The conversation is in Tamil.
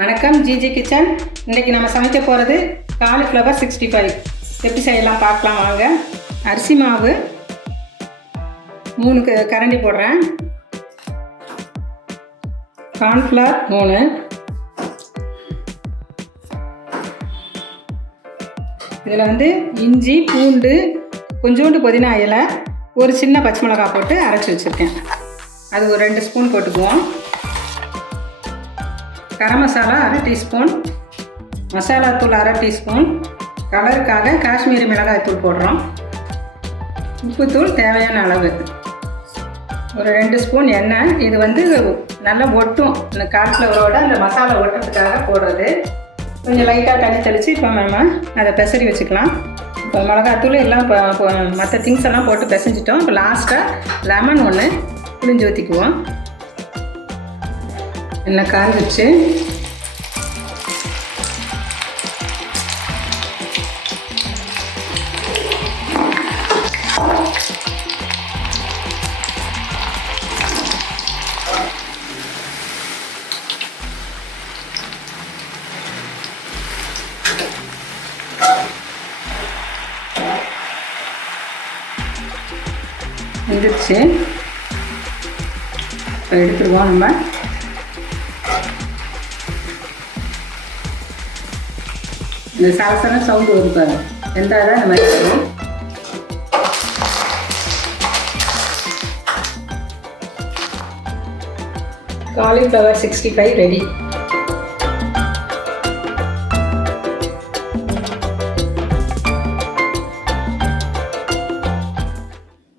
வணக்கம் ஜிஜி கிச்சன். இன்றைக்கி நம்ம சமைக்க போகிறது காலிஃப்ளவர் 65. எப்படி செய்யலாம் பார்க்கலாம் வாங்க. அரிசி மாவு 3 கரண்டி போடுறேன். கார்ன்ஃப்ளவர் 3. இதில் இஞ்சி பூண்டு கொஞ்சோண்டு புதினா இலை ஒரு சின்ன பச்சை மிளகாய் போட்டு அரைச்சி வச்சுருக்கேன். அது ஒரு 2 ஸ்பூன் போட்டுக்குவோம். கரம் மசாலா 1/2 டீஸ்பூன், மசாலாத்தூள் 1/2 டீஸ்பூன், கலருக்காக காஷ்மீரி மிளகாய் தூள் போடுறோம். உப்புத்தூள் தேவையான அளவு, ஒரு 2 ஸ்பூன் எண்ணெய். இது நல்லா ஒட்டும், இந்த காலிஃப்ளவரோட அந்த மசாலா ஒட்டுறதுக்காக போடுறது. கொஞ்சம் லைட்டாக தண்ணி தெளித்து இப்போ நம்ம அதை பெசரி வச்சுக்கலாம். இப்போ மிளகாத்தூள் எல்லாம் மற்ற திங்ஸ் எல்லாம் போட்டு பிசைஞ்சிட்டோம். இப்போ லாஸ்ட்டாக லெமன் 1 புளிஞ்சு ஊற்றிக்குவோம். எண்ணெய் காய் வச்சு வந்துடுச்சு. இப்போ எடுத்துருவோம். நம்ம இந்த சாசன சவுண்டு வருப்பாங்க வெந்தால் தான் இந்த மாதிரி வரும். Cauliflower 65 ready.